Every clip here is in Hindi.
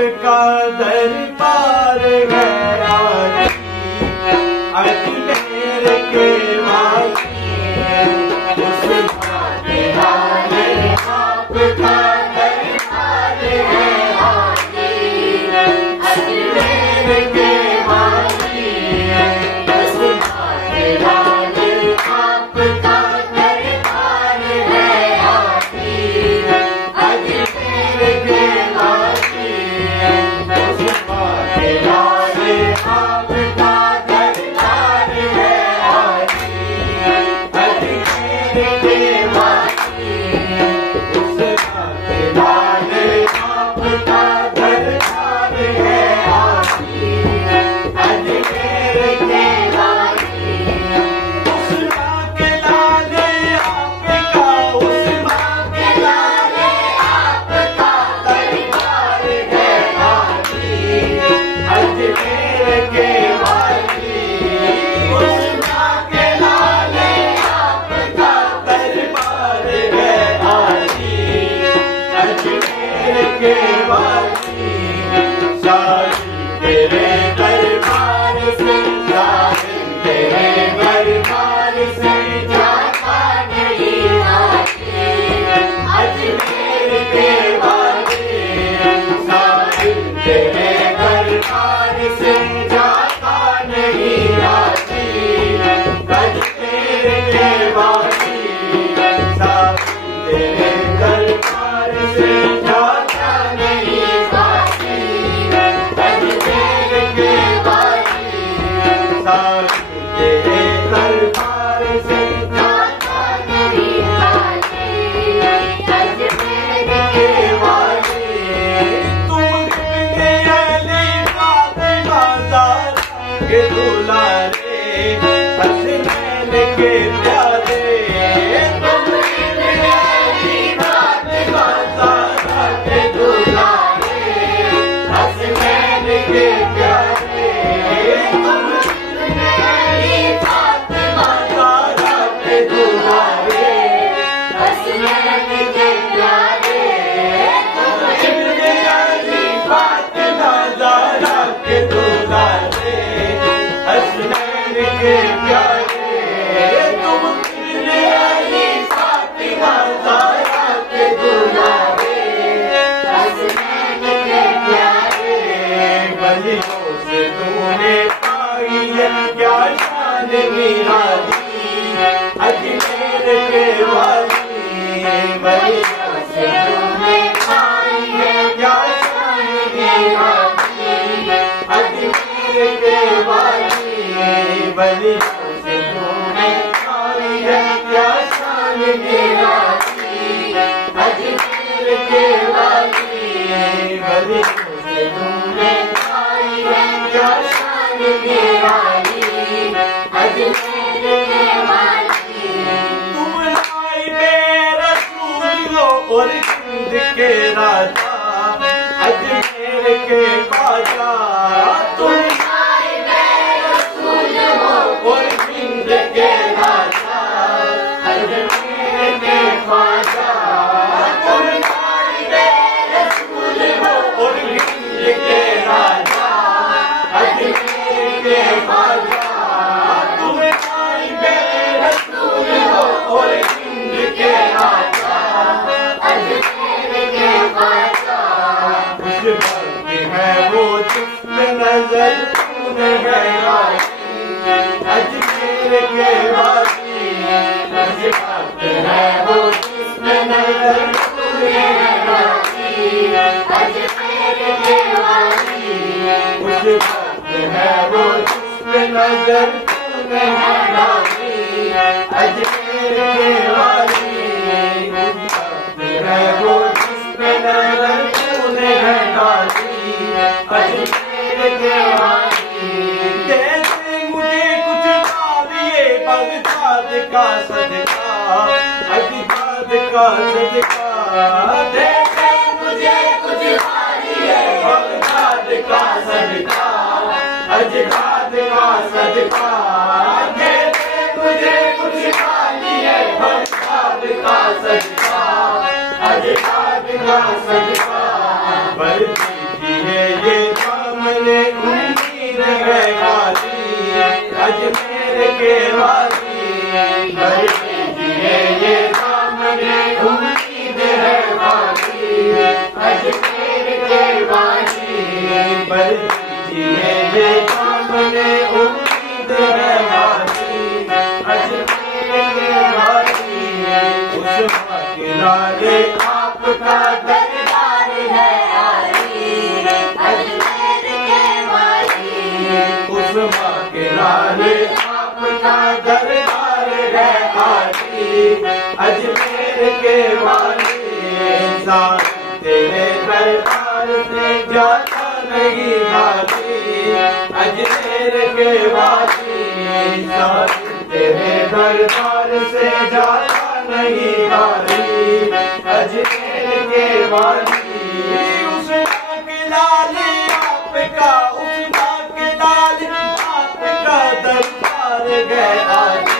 आपका दरबार है अजमेर के वासी उस के लाले आपका दरबार है अजमेर के वासी उस के लाले आपका दरबार है अजमेर के वासी उस के लाले आपका दरबार है अजमेर के वासी उस के लाले आपका दरबार है अजमेर के वासी उस के लाले आपका उस के लाले आपका दरबार है अजमेर के वासी उस के लाले आपका दरबार है अजमेर के वासी साहिब तेरे दरबार से साहिब तेरे दरबार से जाता नहीं अजमेर के वासी साहिब तेरे दरबार से जाता नहीं अजमेर के वासी साहिब तेरे दरबार से जाता नहीं अजमेर के वासी साहिब तेरे दरबार से जाता नहीं अजमेर के वासी तुम कितने अली फातिमा ज़हरा के दुलारे हसनैन के प्यारे तुम कितने अली फातिमा ज़हरा के दुलारे हसनैन के प्यारे तुम कितने अली फातिमा ज़हरा के दुलारे हसनैन के प्यारे तुम कितने अली फातिमा ज़हरा के दुलारे हसनैन के प्यारे तुम कितने अली फातिमा ज़हरा के दुलारे हसनैन के प्यारे वलियों से तूने पाई है क्या शान निराली अजमेर के वासी वलियों से तूने पाई है क्या शान निराली अजमेर के वासी वलियों से तूने पाई है क्या शान निराली अजमेर के वासी वलियों से तूने पाई है क्या शान निराली अजमेर के वासी तुम लाई मेरा रसूल हो और सिंध के राजा अजमेर के बाजा तुम लाई मेरा रसूल हो और सिंध के राजा अजमेर के बाजा तुम लाई मेरा रसूल हो और सिंध के राजा अजमेर के बाजा तुम लाई मेरा रसूल हो और सिंध के राजा अजमेर के बाजा खुश वक्त है वो जिसमें नजर तूने गई अजमेर के वासी खुश वक्त है वो जिसमें नजर तूने गई अजमेर के वासी खुश वक्त है वो जिसमें नजर तूने गई अजमेर के वासी खुश वक्त है वो जिसमें नजर तूने गई अजमेर के वासी जैसे मुझे कुछ मारिए बगदाद का सदका अजदाद का सदका जैसे मुझे कुछ मारिए बगदाद का सदका अजदाद का सदका जैसे मुझे कुछ मारिए बगदाद का सदका अजदाद का सदका बरती है के वाली भर दीजिए ये सामने उम्मीद है वाली अजमेर के वाली भर दीजिए ये सामने उम्मीद है वाली अजमेर के वाली उस माँ के लाले आपका दरबार है आली अजमेर के वाली उस माँ के लाले आपका दरबार है आली अजमेर के वाली इंसान तेरे दरबार से जाता नहीं खाली अजमेर के वाली इंसान तेरे दरबार से जाता नहीं खाली अजमेर के वाली उस माँ के लाले आपका उस माँ के लाले आपका दरबार है आली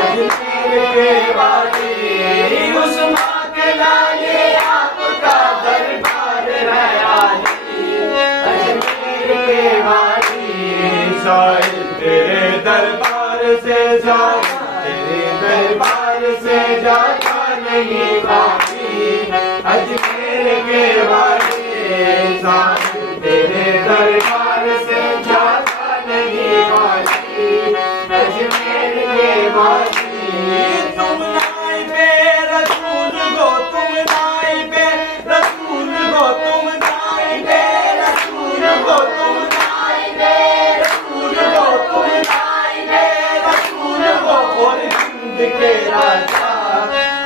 अजमेर के वाली उस माँ के लाले आपका दरबार है आली अजमेर के वाली साहिल तेरे दरबार से जाता तेरे दरबार से जाता नहीं खाली अजमेर के वाली साहिल तेरे दरबार से जाता नहीं खाली अजमेर के वाली तुम नाई पे रसूल गो तुम नाई पे रसूल गो तुम नाई पे रसूल गो तुम नाई पे रसूल गो तुम नाई पे रसूल गो और हिंद के राजा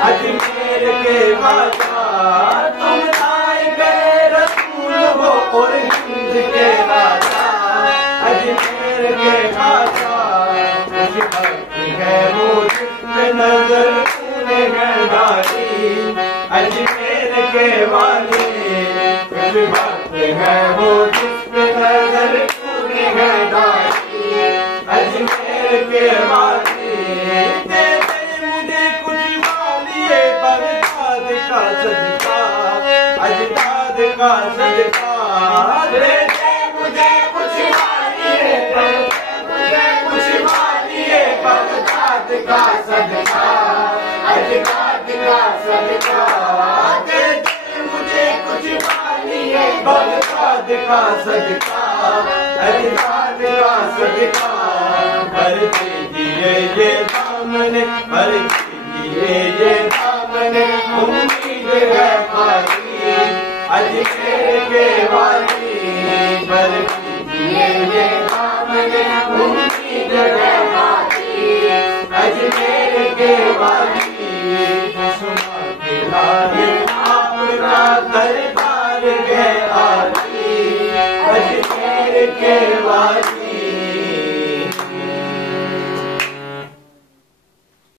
अजमेर के बादशाह तुम नाई पे रसूल गो और हिंद के राजा अजमेर के बादशाह है वो जिसमें नजर गुनहगारी अजमेर के वाली कुछ बात है वो जिसमें नजर गुनहगारी अजमेर के वाली दे दे मुझे कुछ वालिए बगदाद का सदका अजदाद का सदका दे दे मुझे कुछ वालिए कुछ वालिए बगदाद का सदका अजदाद का सदका दे दे मुझे कुछ वालिए बगदाद का सदका अजदाद का सदका भर दीजिए ये दामन भर दीजिए ये दामन उम्मीद है खाली अजमेर के वाली भर दीजिए ये दामन उम्मीद है खाली अजमेर के वाली सुना के लाले आपका दरबार है आली अजमेर के वाली